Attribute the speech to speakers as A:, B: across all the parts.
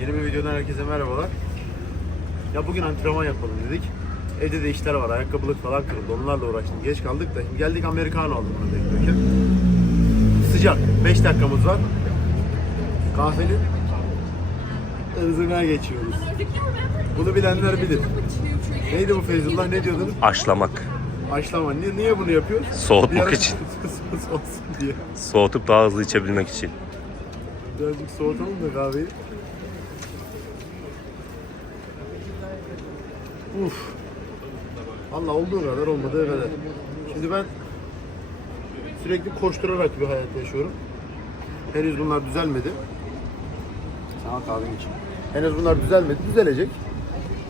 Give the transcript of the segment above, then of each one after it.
A: Yeni bir videodan herkese merhabalar. Ya bugün antrenman yapalım dedik. Evde de işler var, ayakkabılık falan kırıldı. Onlarla uğraştım. Geç kaldık da şimdi geldik Americano aldım bunu beklerken. Sıcak. 5 dakikamız var. Kahvenin ırzına geçiyoruz. Bunu bilenler bilir. Neydi bu Feyzullah? Ne diyordun?
B: Aşlamak.
A: Haşlama. Niye, niye bunu yapıyoruz?
B: Soğutmak için.
A: olsun diye.
B: Soğutup daha hızlı içebilmek için.
A: Birazcık soğutalım da kahveyi. Uf. Allah olduğu kadar olmadığı kadar. Şimdi ben sürekli koşturarak bir hayat yaşıyorum. Henüz bunlar düzelmedi. Sana kahve için. Henüz bunlar düzelmedi. Düzelecek.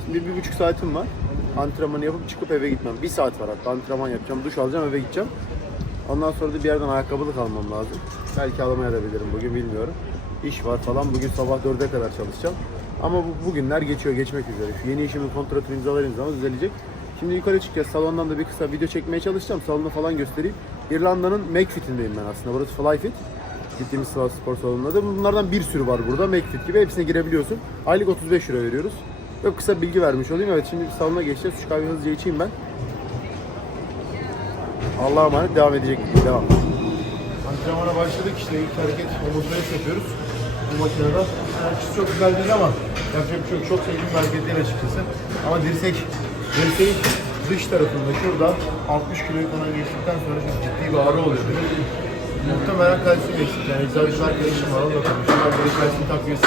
A: Şimdi bir buçuk saatim var. Antrenmanı yapıp çıkıp eve gitmem. Bir saat var hatta antrenman yapacağım. Duş alacağım eve gideceğim. Ondan sonra da bir yerden ayakkabılık almam lazım. Belki alamaya da bilirim bugün bilmiyorum. İş var falan. Bugün sabah 4'e kadar çalışacağım. Ama bu, bugünler geçiyor, geçmek üzere. Şu yeni işimin kontratını imzalarım zaman düzelecek. Şimdi yukarı çıkacağız. Salondan da bir kısa video çekmeye çalışacağım. Salonu falan göstereyim. İrlanda'nın McFit'indeyim ben aslında. Burası Flyfit. Gittiğimiz spor spor salonunda da. Bunlardan bir sürü var burada. McFit gibi. Hepsine girebiliyorsun. Aylık 35 euro veriyoruz. Yok kısa bilgi vermiş olayım. Evet şimdi salona geçeceğiz. Şu kahveyi hızlıca içeyim ben. Allah'a emanet devam edecek. Devam. Antrenmana başladık işte ilk hareket omuz press yapıyoruz. Bu makinede. Açısı çok güzel değil ama yapacak bir şey yok. Çok sevdiğim hareket değil açıkçası. Ama dirsek, dirseğin dış tarafında şurada 60 kiloyu falan geçtikten sonra çok ciddi bir ağrı oluyor. Muhtemelen kalsiyum eksik. Yani eczacı arkadaşım var. Onunla. Ben böyle kalsiyum takviyesi.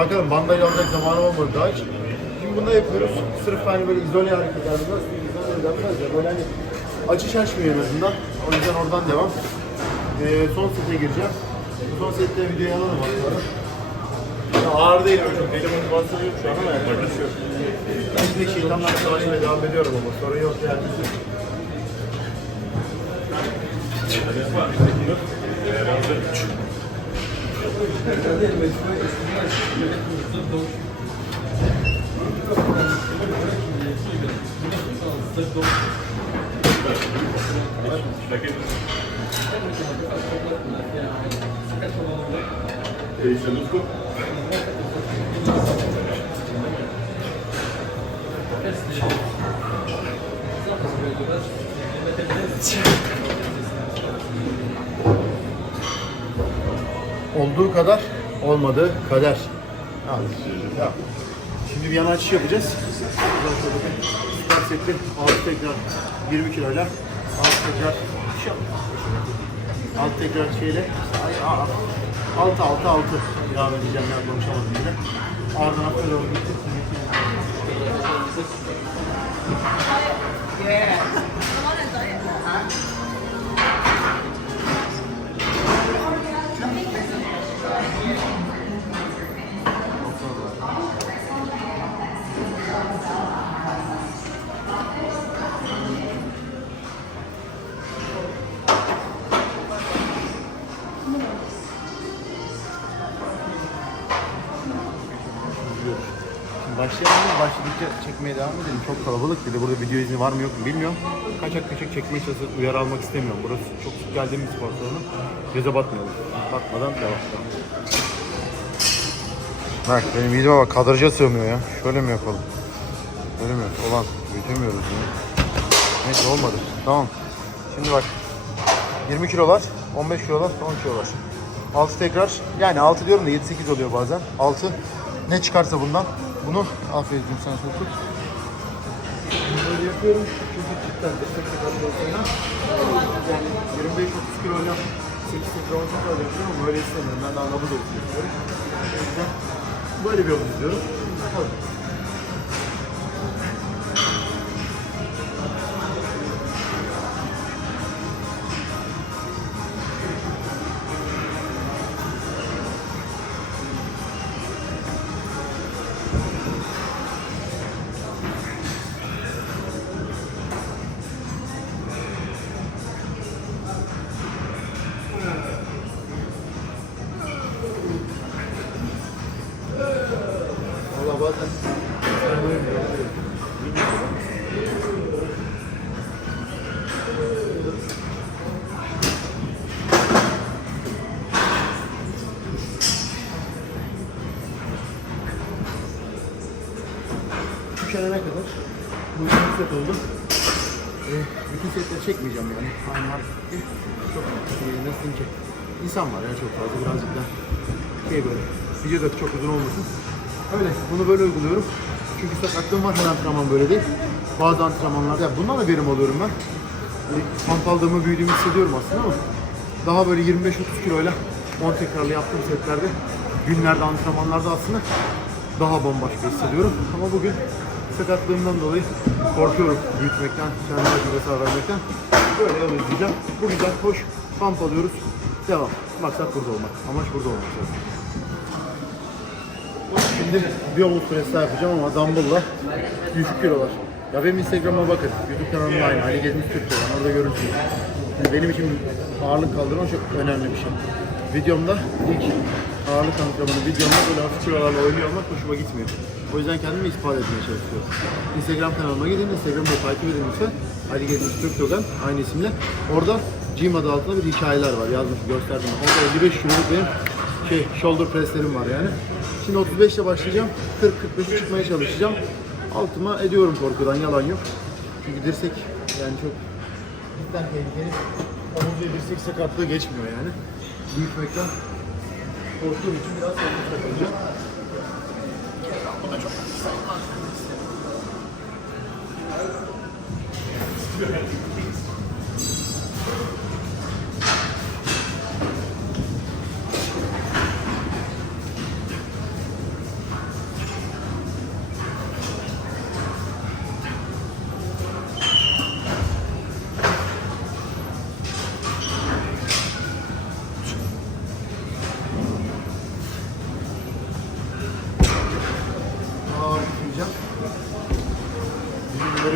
A: Bakalım bandaj alacak zamanım olmadı daha hiç. Şimdi bunu yapıyoruz. Sırf hani böyle izole hareketler. Nasıl izole denmez ya. Böyle hani açış açmıyor en azından. O yüzden oradan devam. Ee, son sete gireceğim. Son sette videoyu alalım aslında. Ya ağır değil öyle çok. Deli motivasyonu yok şu an ama yapacak bir şey yok. Ben de şeytanlarla savaşmaya devam ediyorum ama sorun yok yani. Olduğu kadar olmadığı kader. Şimdi bir yana açış yapacağız. Süper seti altı tekrar. 20 kiloyla altı tekrar altı tekrar şeyle aa, altı altı devam edeceğim ya konuşamadım yine. Ardından hafta doğru gitti. Şimdi başlayalım mı? Başladıkça çekmeye devam edelim. Çok kalabalık. Bir de burada video izni var mı yok mu bilmiyorum. Kaçak kaçak çekmeye çalışıp uyarı almak istemiyorum. Burası çok sık geldiğim bir spor salonu. Göze batmayalım. Batmadan devam. Bak benim videoma bak kadraja sığmıyor ya. Şöyle mi yapalım? Böyle mi? Olan büyütemiyoruz ya. Neyse olmadı. Tamam. Şimdi bak. 20 kilolar, 15 kilolar, 10 kilolar. 6 tekrar. Yani 6 diyorum da 7-8 oluyor bazen. 6 ne çıkarsa bundan. Bunu aferin sen sokut. Böyle yapıyorum. Çünkü cidden destek sonra yani 25-30 kiloyla 8 tekrar 10 tekrar yapıyorum ama böyle istemiyorum. Ben daha nabız olsun istiyorum. O yüzden böyle bir yol izliyorum. Bakalım. Üşenene kadar bu iki set oldu. Ee, bütün setleri çekmeyeceğim yani. Aynı var. Çok e, nasıl ki insan var ya çok fazla birazcık da şey böyle video da çok uzun olmasın. Öyle bunu böyle uyguluyorum. Çünkü sakatlığım var her antrenman böyle değil. Bazı antrenmanlarda ya bundan da verim alıyorum ben. Böyle hantal büyüdüğümü hissediyorum aslında ama daha böyle 25-30 kiloyla 10 tekrarlı yaptığım setlerde günlerde antrenmanlarda aslında daha bambaşka hissediyorum. Ama bugün sakatlığımdan dolayı korkuyorum büyütmekten, kendime bir vesaire vermekten. Böyle yol izleyeceğim. Bu güzel, hoş. Pump alıyoruz. Devam. Maksat burada olmak. Amaç burada olmak. Şimdi bir omuz presi yapacağım ama dumbbell'la 100 kilolar. Ya benim Instagram'a bakın. YouTube kanalım aynı. Ali Gezmiş Türkçe. Orada görürsünüz. Yani benim için ağırlık kaldırma çok önemli bir şey. Videomda ilk ağırlık antrenmanı videomda böyle hafif kilolarla oynuyor olmak hoşuma gitmiyor. O yüzden kendimi ispat etmeye çalışıyorum. Instagram kanalıma gidin. Instagram'da takip edin lütfen. Ali Gezmiş Türk Dogan aynı isimle. Orada Gym adı altında bir hikayeler var. Yazmış gösterdim. Orada 55 kiloluk benim şey shoulder presslerim var yani. Şimdi 35 ile başlayacağım. 40-45'e çıkmaya çalışacağım. Altıma ediyorum korkudan yalan yok. Çünkü dirsek yani çok cidden tehlikeli. Omuz ve dirsek sakatlığı geçmiyor yani. Büyütmekten korktuğum için biraz omuz takılacağım. Bu da çok ağır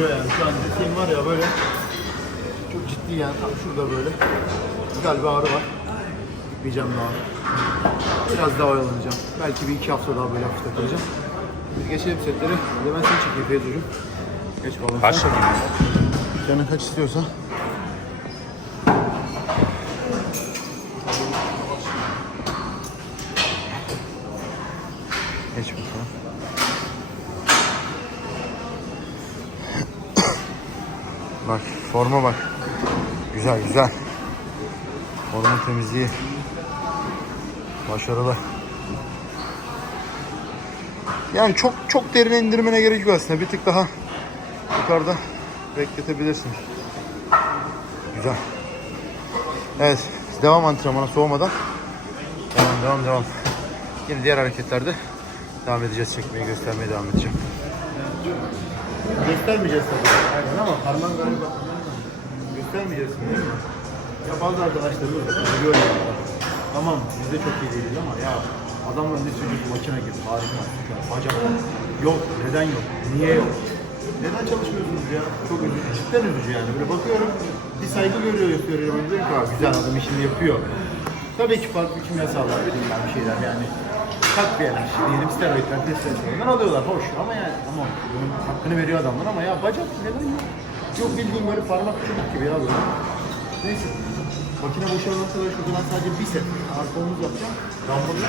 A: Görüyor yani şu an dirseğim var ya böyle çok ciddi yani tam şurada böyle bir ağrı var. Gitmeyeceğim daha. Biraz daha oyalanacağım. Belki bir iki hafta daha böyle hafif takılacağım. Biz geçelim setleri. Bir de ben seni çekeyim Feyzocuğum. Geç bakalım.
B: Kaç
A: sen. Canın kaç istiyorsa. Geç bakalım. Bak forma bak. Güzel güzel. Forma temizliği. Başarılı. Yani çok çok derine indirmene gerek yok aslında. Bir tık daha yukarıda bekletebilirsiniz. Güzel. Evet. Devam antrenmana soğumadan. Devam devam devam. Yine diğer hareketlerde devam edeceğiz. Çekmeye göstermeye devam edeceğim. Göstermeyeceğiz tabii. Aynen ama parmağın galiba. Göstermeyeceksin değil mi? Ya bazı arkadaşlarımız da biliyor yani. Tamam biz de çok iyi değiliz ama ya adamların bir sürü makine gibi harika. Ya, yok. Neden yok? Niye yok? Neden çalışmıyorsunuz ya? Çok üzücü. Cidden üzücü yani. Böyle bakıyorum bir saygı görüyor, görüyorum. Diyorum ki "Aa, güzel adam işini yapıyor. Tabii ki farklı kimyasallar, bir şeyler yani takviyeler, diyelim steroidler, testosteronlar alıyorlar hoş ama yani ama bunun hakkını veriyor adamlar ama ya bacak neden yok? Yok bildiğin böyle parmak çubuk gibi ya böyle. Neyse. Makine boşalana kadar şurada sadece bir set arka omuz yapacağım. Dumbbell'la.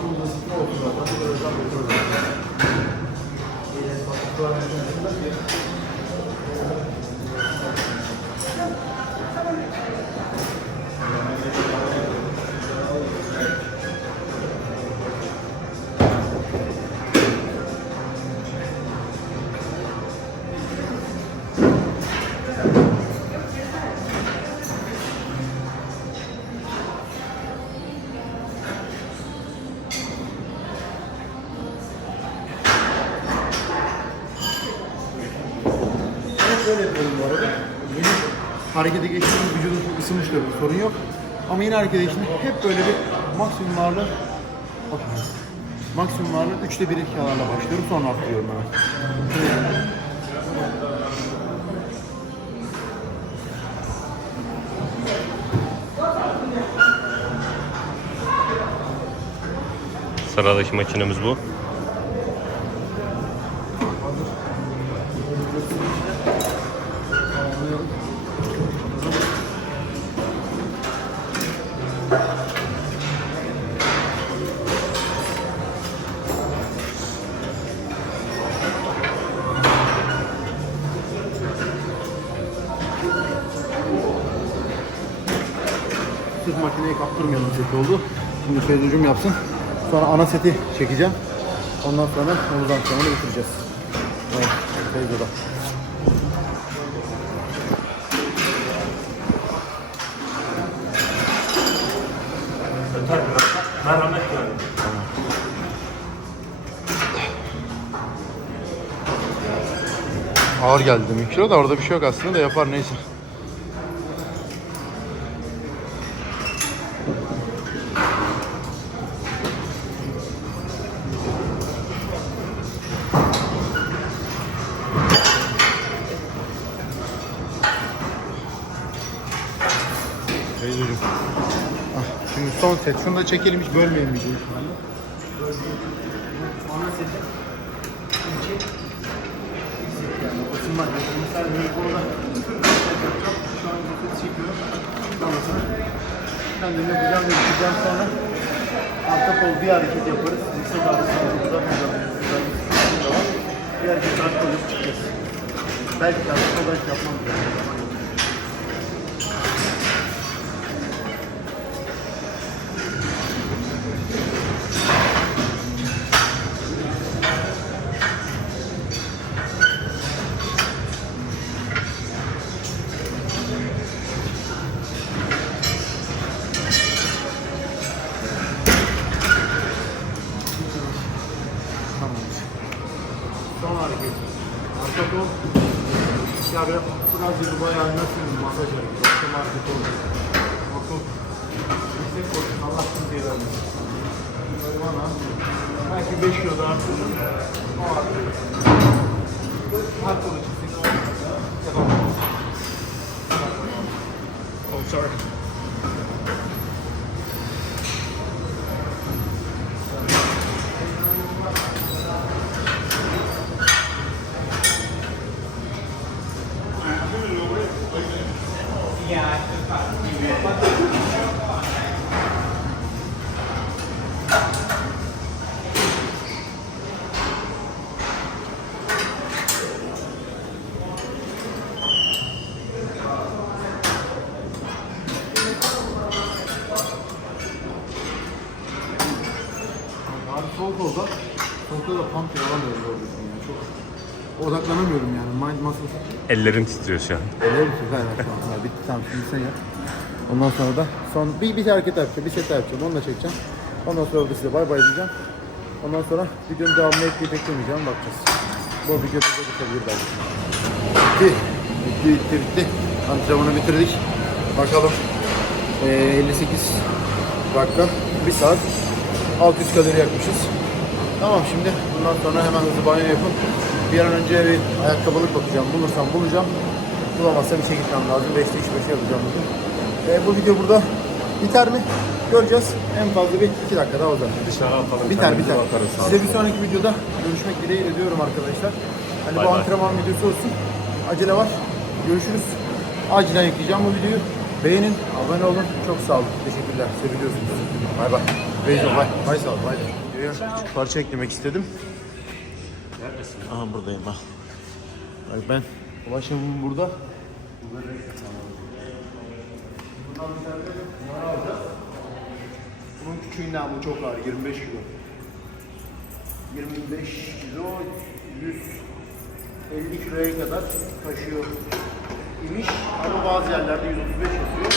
A: Ama şu an arka omuz ısıtma olsun zaten. Bu böyle yapıyorum bu arada. Yeni harekete geçtiğim vücudum çok ısınmış da bir sorun yok. Ama yeni harekete geçtiğimde hep böyle bir maksimum ağırlığı bakın. Maksimum ağırlığı üçte bir ihtiyalarla başlıyorum sonra arttırıyorum hemen.
B: Sıradaki makinemiz bu.
A: Kaptırmayalım seti oldu. Şimdi Feyzucuğum yapsın. Sonra ana seti çekeceğim. Ondan sonra omuz antrenmanı bitireceğiz. Evet, Feyzo'da. Ağır geldi kilo da orada bir şey yok aslında da yapar neyse. Son set. Şunu da çekelim hiç bölmeyelim videoyu şu anda. Ana seti. İkinci yani ısınma mesela böyle burada şu an nefes çekiyorum. Sonrasında kendimi yapacağım ve yapacağım sonra arka kol bir hareket yaparız. Yüksek ağrısını burada Bir hareket arka kol yapıp çıkacağız. Belki arka kol belki yapmam gerekiyor. Böyle biraz yürü bayağı nasıl bir masaj hareketi. Bakın arka kol. Bakın. Yüksek kol. Allah kimseye vermesin. Böyle bana. Belki 5 kilo da arttırırım. O hareket. Sol kolda, sol kolda pump yapamıyorum doğru düzgün yani. Çok odaklanamıyorum yani. Mind muscle.
B: Ellerin titriyor şu an.
A: Misin? Ver ver tamam. Ya bitti tamam şimdi sen yap. Ondan sonra da son bir, bir hareket yapacağım, bir set yapacağım. Onu da çekeceğim. Ondan sonra da size bay bay diyeceğim. Ondan sonra videonun devamını ekleyip eklemeyeceğim. Bakacağız. Bu video burada bitebilir belki. Bitti. Bitti, bitti, bitti. Antrenmanı bitirdik. Bakalım. Ee, 58 dakika, 1 saat 600 kalori yakmışız. Tamam şimdi bundan sonra hemen hızlı banyo yapıp bir an önce bir ayakkabılık bakacağım. Bulursam bulacağım. Bulamazsam işe gitmem lazım. 5'te 3 5'e yapacağım bugün. Ee, bu video burada biter mi? Göreceğiz. En fazla bir 2 dakika daha uzar.
B: Dışarı atalım.
A: Biter biter.
B: bakarız.
A: Size bir sonraki videoda görüşmek dileğiyle diyorum arkadaşlar. Hani
B: Bay
A: bu
B: bay.
A: antrenman videosu olsun. Acele var. Görüşürüz. Acilen yükleyeceğim bu videoyu. Beğenin, abone olun. Çok sağ olun. Teşekkürler. Seviliyorsunuz. Bay bay. Beyzo bay. Bay sağ ol. Bay. Küçük parça eklemek istedim. Aha buradayım bak. Bak ben ulaşımım burada. Bunun küçüğünden bu çok ağır. 25 kilo. 25 kilo 150 kiloya kadar taşıyor imiş ama bazı yerlerde 135 yazıyor.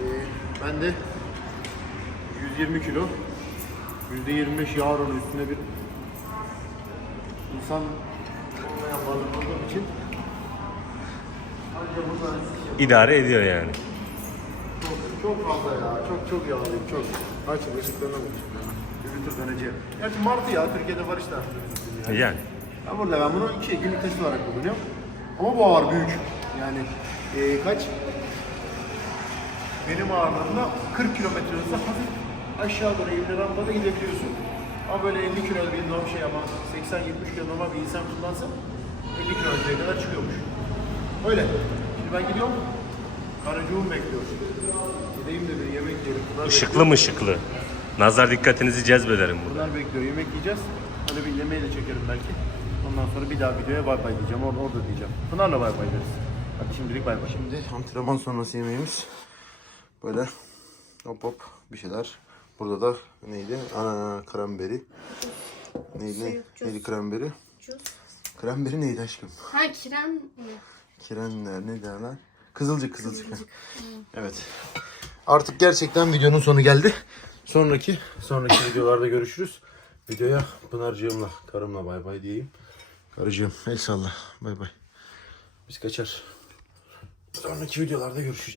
A: Ee, ben de 120 kilo %25 yağ oranı üstüne bir insan olmayan varlık olduğum için ancak bunlar
B: İdare ediyor yani.
A: çok, çok fazla ya. Çok çok yağlıyım. Çok. Açım ışıklarına? Bir tur döneceğim. Gerçi Martı ya. Türkiye'de var işte. Yani.
B: Yani.
A: Ben burada ben bunu iki günlük test olarak kullanıyorum. Ama bu ağır büyük. Yani eee, kaç? Benim ağırlığımda 40 kilometre hızla hafif aşağı doğru eğimli rampada gidebiliyorsun. Ama böyle 50 kilo bir norm şey ama 80-70 kilo normal bir insan kullansa 50 kilometreye kadar çıkıyormuş. Öyle. Şimdi ben gidiyorum. Karıcığım bekliyor. Gideyim de bir yemek yiyelim. Bunlar
B: Işıklı mı ışıklı? Nazar dikkatinizi cezbederim burada.
A: Bunlar bekliyor. Yemek yiyeceğiz. Hadi bir yemeği de çekerim belki. Ondan sonra bir daha videoya bay bay diyeceğim. Orada, orada diyeceğim. Pınar'la bay bay deriz. Hadi şimdilik bay bay. Şimdi antrenman sonrası yemeğimiz. Böyle hop hop bir şeyler. Burada da neydi? Ana kremberi. Neydi?
C: Cüz.
A: Neydi kremberi? Kremberi neydi aşkım?
C: Ha kiren mi?
A: Kirenler ne derler? Kızılcık kızılcık. Evet. Artık gerçekten videonun sonu geldi. Sonraki sonraki videolarda görüşürüz. Videoya Pınar'cığımla, karımla bay bay diyeyim. Karıcığım el salla. Bay bay. Biz kaçar. Sonraki videolarda görüşeceğiz.